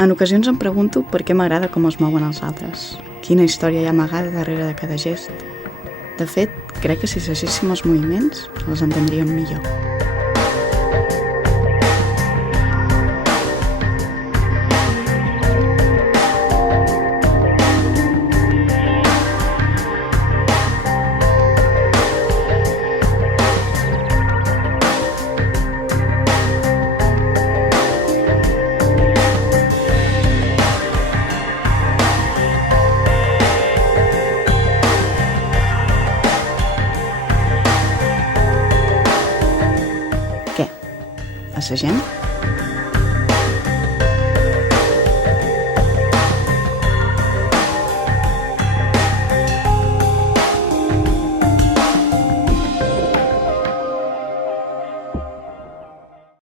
En ocasions em pregunto per què m'agrada com es mouen els altres. Quina història hi ha amagada darrere de cada gest. De fet, crec que si seguíssim els moviments, els entendríem millor. Què? Assagem?